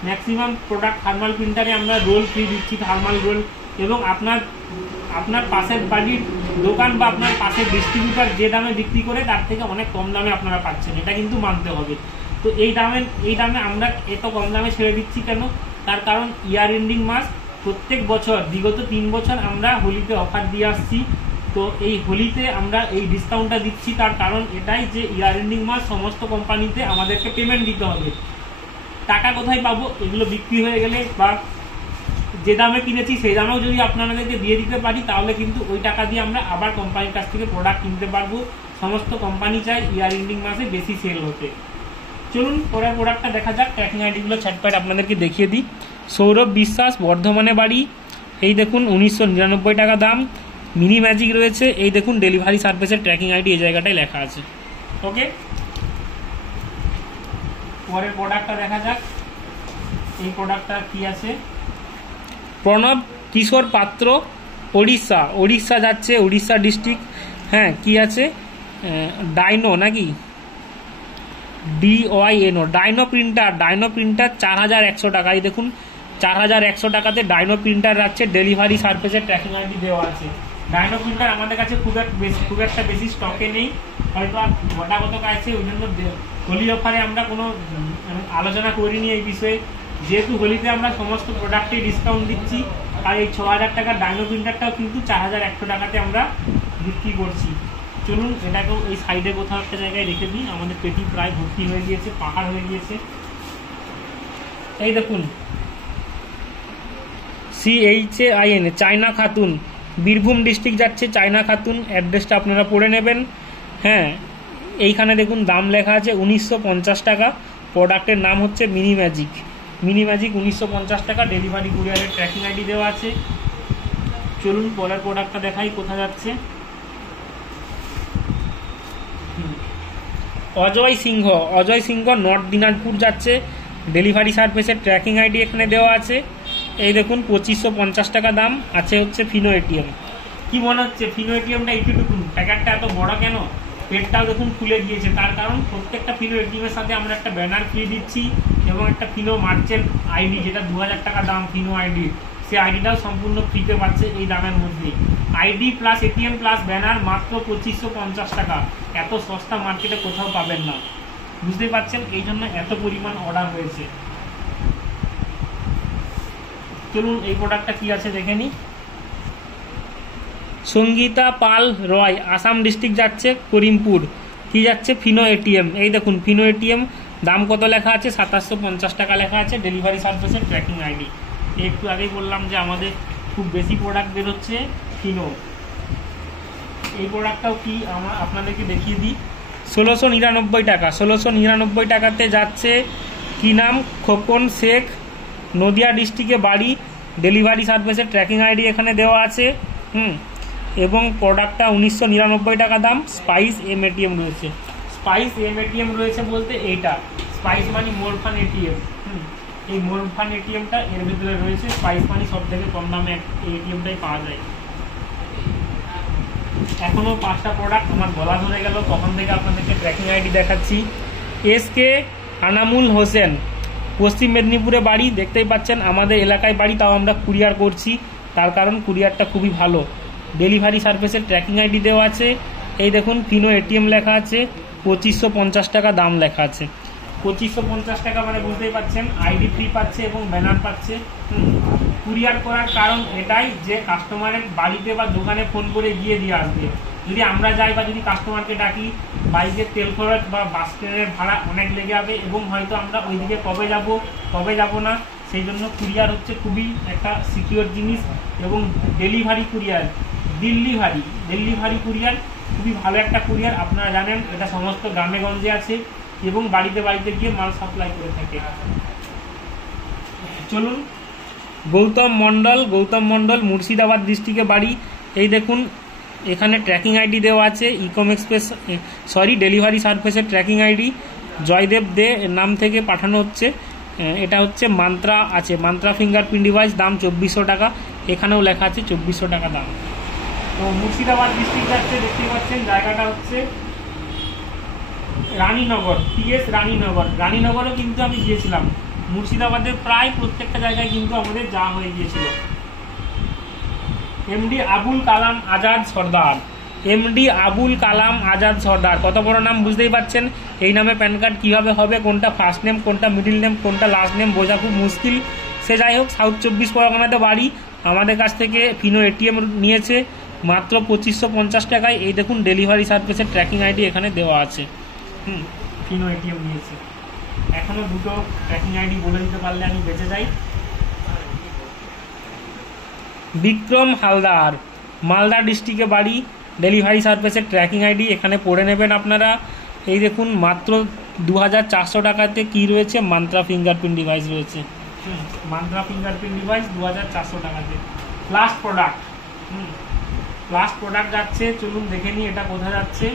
ম্যাক্সিমাম প্রোডাক্ট থার্মাল প্রিন্টারে আমরা রোল ফ্রি দিচ্ছি, থার্মাল রোল। এবং আপনার পাশের বাড়ির দোকান বা আপনার পাশের ডিস্ট্রিবিউটার যে দামে বিক্রি করে তার থেকে অনেক কম দামে আপনারা পাচ্ছেন, এটা কিন্তু মানতে হবে। তো এই দামে আমরা এত কম দামে ছেড়ে দিচ্ছি কেন, তার কারণ ইয়ার এন্ডিং মাস প্রত্যেক বছর বিগত 3 বছর আমরা হোলিতে অফার দিয়ে আসছি। তো এই হোলিতে আমরা এই ডিসকাউন্টটা দিচ্ছি, তার কারণ এটাই যে ইয়ার এন্ডিং মাস সমস্ত কোম্পানিতে আমাদেরকে পেমেন্ট দিতে হবে। টাকা কোথায় পাবো? এগুলো বিক্রি হয়ে গেলে বা যে দামে কিনেছি সেই দামেও যদি আপনাদেরকে দিয়ে দিতে পারি, তাহলে কিন্তু ওই টাকা দিয়ে আমরা আবার কোম্পানির কাছ থেকে প্রোডাক্ট কিনতে পারবো। সমস্ত কোম্পানি চায় ইয়ার এন্ডিং মাসে বেশি সেল হতে। চলুন পরের প্রোডাক্টটা দেখা যাক। ট্র্যাকিং আইডিগুলো ছটপট আপনাদেরকে দেখিয়ে দিই। সৌরভ বিশ্বাস, বর্ধমানে বাড়ি। এই দেখুন 1999 টাকা দাম। মিনি ম্যাজিক রয়েছে। এই দেখুন ডেলিভারি সার্ভিসের ট্র্যাকিং আইডি এই জায়গাটায় লেখা আছে। ওকে, পরের প্রোডাক্টটা দেখা যাক। এই প্রোডাক্টটা কি আছে? প্রণব কিশোর পাত্র, ওড়িশা যাচ্ছে, উড়িষ্যা ডিস্ট্রিক্ট। হ্যাঁ, কি আছে? ডাইনো নাকি DYNO, ডাইনো প্রিন্টার 4100 টাকা। এই দেখুন 4100 টাকাতে ডাইনো প্রিন্টার রাখছে। ডেলিভারি সার্ভিসের ট্র্যাকিং আইডি দেওয়া আছে। ডাইনো প্রিন্টার আমাদের কাছে খুব একটা বেশি স্টকে নেই, হয়তো গোটা কত আছে, ওই জন্য হোলি অফারে আমরা কোনো আলোচনা করিনি এই বিষয়ে। যেহেতু হোলিতে আমরা সমস্ত প্রোডাক্টে ডিসকাউন্ট দিচ্ছি, আর এই 6000 টাকার ডাইনো প্রিন্টারটাও কিন্তু 4100 টাকাতে আমরা বিক্রি করছি। চলুন এটাকেও এই সাইডে কোথাও একটা জায়গায় রেখে দিই। আমাদের পেটি প্রায় ভর্তি হয়ে গিয়েছে, পাহাড় হয়ে গিয়েছে। এই দেখুন CHAIN, China Khatun, Birbhum district যাচ্ছে। চায়না খাতুন অ্যাড্রেসটা আপনারা পড়ে নেবেন। হ্যাঁ, এইখানে দেখুন দাম লেখা আছে 1950 টাকা। প্রোডাক্টের নাম হচ্ছে মিনি ম্যাজিক 1950 টাকা। ডেলিভারি কুরিয়ারের ট্র্যাকিং আইডি দেওয়া আছে। চলুন পরের প্রোডাক্টটা দেখাই কোথা যাচ্ছে। অজয় সিংহ নর্থ দিনাজপুর যাচ্ছে। ডেলিভারি সার্ভিসের ট্র্যাকিং আইডি এখানে দেওয়া আছে। এই দেখুন 2550 টাকা দাম আছে। হচ্ছে ফিনো এটিএম। কি মনে হচ্ছে ফিনো এটিএমটা এইটুকুন? প্যাকেটটা এত বড় কেন? পেটটাও দেখুন খুলে গিয়েছে। তার কারণ প্রত্যেকটা ফিনো এটিএমের সাথে আমরা একটা ব্যানার ফ্রি দিচ্ছি এবং একটা ফিনো মার্চেন্ট আইডি, যেটা 2000 টাকা দাম ফিনো আইডি, সেই আইডিটাও সম্পূর্ণ ফ্রিতে পাচ্ছে এই দামের মধ্যেই। ID plus ATM plus banner মাত্র 2550 টাকা। এত সস্তা মার্কেটে কোথাও পাবেন না, বুঝতেই পারছেন। এই জন্য এত পরিমাণ অর্ডার হয়েছে। চলুন এই প্রোডাক্টটা কি আছে দেখে নিই। সঙ্গীতা পাল রয়, আসাম ডিস্ট্রিক্ট যাচ্ছে, করিমপুর। কি যাচ্ছে? Fino ATM. এই দেখুন ফিনো এটিএম, দাম কত লেখা আছে? 2750 টাকা লেখা আছে। ডেলিভারি সার্ভিসের ট্র্যাকিং আইডি। একটু আগেই বললাম যে আমাদের খুব বেশি প্রোডাক্ট বেরোচ্ছে ফিনো। এই প্রোডাক্টটাও কি আপনাদেরকে দেখিয়ে দিই। 1699 টাকা। 1699 টাকাতে যাচ্ছে। কি নাম? খোকন শেখ, নদিয়া ডিস্ট্রিক্টে বাড়ি। ডেলিভারি সার্ভিসের ট্র্যাকিং আইডি এখানে দেওয়া আছে। এবং প্রোডাক্টটা 1999 টাকা দাম। স্পাইস এম এটিএম রয়েছে। স্পাইস এম এটিএম রয়েছে বলতে এইটা স্পাইস মানি মোরফান এটিএম। এই মোরফান এটিএমটা এর ভিতরে রয়েছে। স্পাইস মানি সব থেকে কম দামে এই এটিএমটাই পাওয়া যায়। এখনও 5টা প্রোডাক্ট আমার গলা ধরে গেল, তখন থেকে আপনাদেরকে ট্র্যাকিং আইডি দেখাচ্ছি। SK আনামুল হোসেন, পশ্চিম মেদিনীপুরে বাড়ি। দেখতেই পাচ্ছেন আমাদের এলাকায় বাড়ি, তাও আমরা কুরিয়ার করছি, তার কারণ কুরিয়ারটা খুবই ভালো। ডেলিভারি সার্ভিসের ট্র্যাকিং আইডি দেওয়া আছে। এই দেখুন ফিনো এটিএম লেখা আছে। 2550 টাকা দাম লেখা আছে। 2550 টাকা মানে বুঝতেই পারছেন, আইডি ফ্রি পাচ্ছে এবং ব্যানার পাচ্ছে। কুরিয়ার করার কারণ এটাই যে কাস্টমারের বাড়িতে বা দোকানে ফোন করে গিয়ে দিয়ে আসবে। যদি আমরা যাই বা যদি কাস্টমারকে ডাকি, বাইকের তেল খরচ বা বাস ট্রেনের ভাড়া অনেক লেগে যাবে এবং হয়তো আমরা ওইদিকে কবে যাব না। সেই জন্য কুরিয়ার হচ্ছে খুবই একটা সিকিউর জিনিস। এবং ডেলিভারি কুরিয়ার, ডেলিভারি কুরিয়ার খুবই ভালো একটা কুরিয়ার। আপনারা জানেন এটা সমস্ত গ্রামে গঞ্জে আছে এবং বাড়িতে গিয়ে মাল সাপ্লাই করে থাকে। চলুন গৌতম মণ্ডল মুর্শিদাবাদ ডিস্ট্রিক্টে বাড়ি। এই দেখুন এখানে ট্র্যাকিং আইডি দেওয়া আছে। ইকম এক্সপ্রেস ডেলিভারি সার্ভিসের ট্র্যাকিং আইডি। জয়দেব দে নাম থেকে পাঠানো হচ্ছে। এটা হচ্ছে মান্ত্রা ফিঙ্গারপ্রিন্ট ডিভাইস, দাম 2400 টাকা। এখানেও লেখা আছে 2400 টাকা দাম। তো মুর্শিদাবাদ ডিস্ট্রিক্ট যাচ্ছে, দেখতে পাচ্ছেন জায়গাটা হচ্ছে রানীনগর, PS রানীনগরও কিন্তু আমি গিয়েছিলাম। মুর্শিদাবাদের প্রায় প্রত্যেকটা জায়গায় কিন্তু আমাদের যাওয়া হয়ে গিয়েছিল। MD আবুল কালাম আজাদ সর্দার, কত বড় নাম বুঝতেই পারছেন। এই নামে প্যান কার্ড কীভাবে হবে, কোনটা ফার্স্ট নেম, কোনটা মিডিল নেম, কোনটা লাস্ট নেম বোঝা খুব মুশকিল। সে যাই হোক, সাউথ 24 পরগনাতে বাড়ি, আমাদের কাছ থেকে ফিনো এটিএম নিয়েছে মাত্র 2550 টাকায়। এই দেখুন ডেলিভারি সার্ভিসের ট্র্যাকিং আইডি এখানে দেওয়া আছে। ফিনো এটিএম নিয়েছে। এখনও দুটো ট্র্যাকিং আইডি বলে দিতে পারলে আমি বেঁচে যাই। বিক্রম হালদার, মালদা ডিস্ট্রিক্টে বাড়ি, ডেলিভারি সার্ভিসের ট্র্যাকিং আইডি এখানে পড়ে নেবেন আপনারা। এই দেখুন মাত্র 2400 টাকাতে কি রয়েছে, মান্ত্রা ফিঙ্গারপ্রিন্ট ডিভাইস রয়েছে। মান্ত্রা ফিঙ্গারপ্রিন্ট ডিভাইস 2400 টাকাতে। লাস্ট প্রোডাক্ট, লাস্ট প্রোডাক্ট যাচ্ছে, চলুন দেখে নিই এটা কোথায় যাচ্ছে।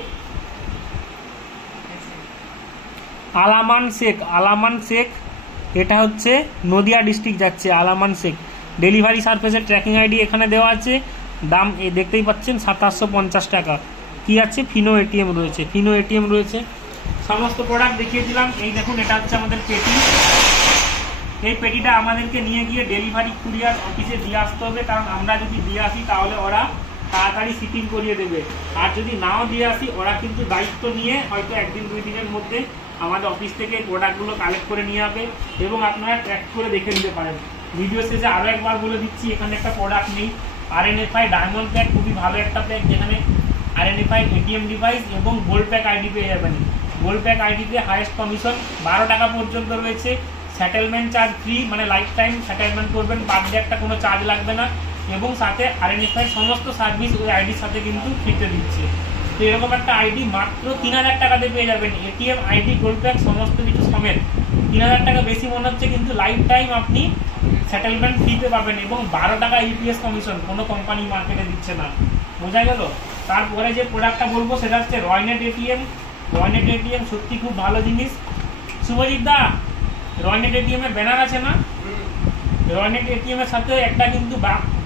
আলামান শেখ, আলামান শেখ, এটা হচ্ছে নদিয়া ডিস্ট্রিক্ট যাচ্ছে আলামান শেখ। ডেলিভারি সার্ভিসের ট্র্যাকিং আইডি এখানে দেওয়া আছে। দাম দেখতেই পাচ্ছেন 2750 টাকা। কি আছে, ফিনো এটিএম রয়েছে, ফিনো এটিএম রয়েছে। সমস্ত প্রোডাক্ট দেখিয়ে দিলাম। এই দেখুন এটা হচ্ছে আমাদের পেটি। এই পেটিটা আমাদেরকে নিয়ে গিয়ে ডেলিভারি কুরিয়ার অফিসে দিয়ে আসতে হবে, কারণ আমরা যদি দিয়ে আসি তাহলে ওরা তাড়াতাড়ি শিপিং করিয়ে দেবে। আর যদি নাও দিয়ে আসি ওরা কিন্তু দায়িত্ব নিয়ে হয়তো 1-2 দিনের মধ্যে আমাদের অফিস থেকে প্রোডাক্টগুলো কালেক্ট করে নিয়ে যাবে এবং আপনারা ট্র্যাক করে দেখে নিতে পারেন। ভিডিও শেষে আরও একবার বলে দিচ্ছি, এখানে একটা প্রোডাক্ট নেই, RNFI ডায়মন্ড প্যাক, খুবই ভালো একটা প্যাক, যেখানে RNFI এটিএম ডিভাইস এবং গোল্ড প্যাক আইডি পেয়ে যাবেন। গোল্ড প্যাক আইডিতে হাইয়েস্ট কমিশন 12 টাকা পর্যন্ত রয়েছে। সেটেলমেন্ট চার্জ ফ্রি, মানে লাইফ টাইম সেটেলমেন্ট করবেন, পার ডে একটা কোনো চার্জ লাগবে না, এবং সাথে RNFI সমস্ত সার্ভিস ওই আইডির সাথে কিন্তু ফ্রিতে দিচ্ছে। তো এরকম একটা আইডি মাত্র 3000 টাকাতে পেয়ে যাবেন, এটিএম আইডি গোল্ড প্যাক সমস্ত কিছু সমেত। 3000 টাকা বেশি মনে হচ্ছে, কিন্তু লাইফ টাইম আপনি সেটেলমেন্ট ফ্রিতে পাবেন এবং 12 টাকা ইউপিএস কমিশন, কোনো কোম্পানি মার্কেটে দিচ্ছে না। বোঝা গেল? তারপরে যে প্রোডাক্টটা বলবো সেটা হচ্ছে রয়নেট এটিএম। রয়নেট এটিএম সত্যি খুব ভালো জিনিস। শুভজিৎ দা, রয়নেট এটিএম এর ব্যানার আছে না? রয়নেট এটিএম এর সাথে একটা কিন্তু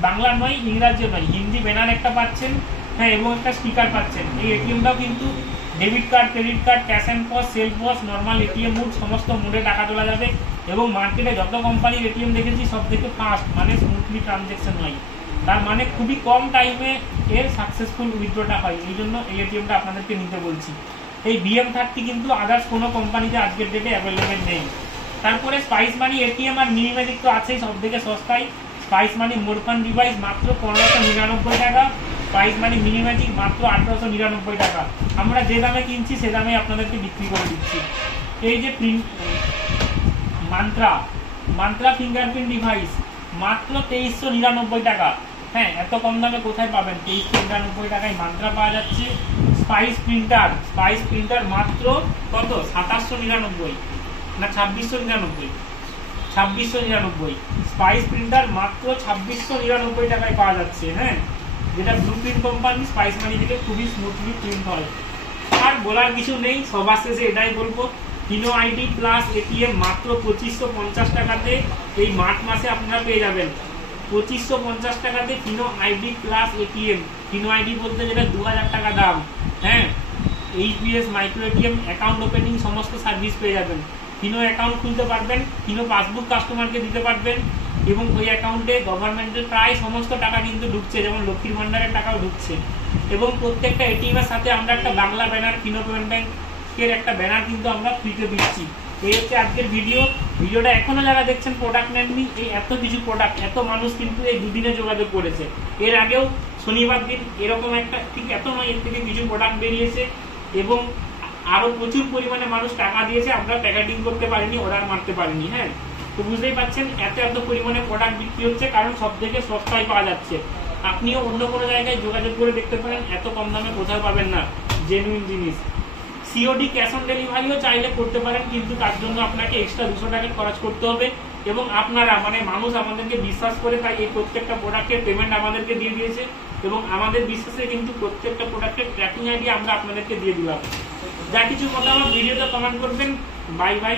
বাংলা নয়, ইংরাজি নয়, হিন্দি ব্যানার একটা পাচ্ছেন, হ্যাঁ, এবং একটা স্টিকার পাচ্ছেন। এই এটিএমটাও কিন্তু debit card, credit card, cash and POS, self POS, normal ATM mode সমস্ত মোডে টাকা তোলা যাবে। এবং মার্কেটে যত কোম্পানির এটিএম দেখেছি সব থেকে ফাস্ট, মানে স্মুথলি ট্রানজ্যাকশন হয়, তার মানে খুবই কম টাইমে এর সাকসেসফুল উইথড্রটা হয়। এই জন্য এই এটিএমটা আপনাদেরকে নিতে বলছি। এই BM30 কিন্তু আদার্স কোনো কোম্পানিতে আজকের ডেটে অ্যাভেলেবেল নেই। তারপরে স্পাইস মানি এটিএম আর মিনি ম্যাজিক তো আছেই সব থেকে সস্তায়। স্পাইস মানি মোড ফান্ড ডিভাইস মাত্র 1599 টাকা, স্পাইস মানি মিনি ম্যাজিক মাত্র 1899 টাকা। আমরা যে দামে কিনছি সে দামে আপনাদেরকে বিক্রি করে দিচ্ছি। এই যে মান্ত্রা ফিঙ্গারপ্রিন্ট ডিভাইস মাত্র 2399 টাকা। হ্যাঁ, এত কম দামে কোথায় পাবেন? 2399 টাকায় মান্ত্রা পাওয়া যাচ্ছে। স্পাইস প্রিন্টার মাত্র কত? 2799 না 2699? 2699। স্পাইস প্রিন্টার মাত্র 2699 টাকায় পাওয়া যাচ্ছে। হ্যাঁ, যেটা ব্লু প্রিন্ট কোম্পানি, স্পাইস মানি থেকে খুবই স্মুথলি প্রিন্ট হয়। আর বলার কিছু নেই, সবার শেষে এটাই বলবো, ফিনো আইডি প্লাস এটিএম মাত্র 2550 টাকাতে এই মার্চ মাসে আপনারা পেয়ে যাবেন। 2550 টাকাতে Fino ID plus ATM. Fino ID বলতে যেটা 2000 টাকা দাম। হ্যাঁ, HPS micro ATM, account opening সমস্ত সার্ভিস পেয়ে যাবেন। ফিনো অ্যাকাউন্ট খুলতে পারবেন, ফিনো পাসবুক কাস্টমারকে দিতে পারবেন, এবং ওই অ্যাকাউন্টে গভর্নমেন্টের প্রায় সমস্ত টাকা কিন্তু ঢুকছে, যেমন লক্ষ্মীর ভান্ডারের টাকাও ঢুকছে। এবং প্রত্যেকটা এটিএম এর সাথে আমরা একটা বাংলা ব্যানার, ফিনো পেমেন্ট ব্যাংকের একটা ব্যানার কিন্তু আমরা ফ্রিতে দিচ্ছি। এই হচ্ছে আজকের ভিডিওটা। এখনো যারা দেখছেন প্রোডাক্ট নেননি, এই এত কিছু প্রোডাক্ট, এত মানুষ কিন্তু এই দুদিনে যোগাযোগ করেছে। এর আগেও শনিবার দিন এরকম একটা, ঠিক এত নয়, এর থেকে কিছু প্রোডাক্ট বেরিয়েছে এবং আরো প্রচুর পরিমাণে মানুষ টাকা দিয়েছে, আমরা প্যাকেটিং করতে পারিনি, অর্ডার মারতে পারিনি। হ্যাঁ, তো বুঝতেই পারছেন এত পরিমাণে প্রোডাক্ট বিক্রি হচ্ছে, কারণ সব থেকে সস্তায় পাওয়া যাচ্ছে। আপনিও অন্য কোনো জায়গায় যোগাযোগ করে দেখতে পারেন, এত কম দামে কোথাও পাবেন না জেনুইন জিনিস। সিওডি ক্যাশ অন ডেলিভারিও চাইলে করতে পারেন, কিন্তু তার জন্য আপনাকে এক্সট্রা 200 টাকা খরচ করতে হবে। এবং আপনারা, মানে মানুষ আমাদেরকে বিশ্বাস করে, তাই এই প্রত্যেকটা প্রোডাক্টের পেমেন্ট আমাদেরকে দিয়ে দিয়েছে, এবং আমাদের বিশ্বাসে কিন্তু প্রত্যেকটা প্রোডাক্টের ট্র্যাকিং আইডি আমরা আপনাদেরকে দিয়ে দিলাম। যা কিছু মতামত ভিডিওতে কমেন্ট করবেন। Bye bye.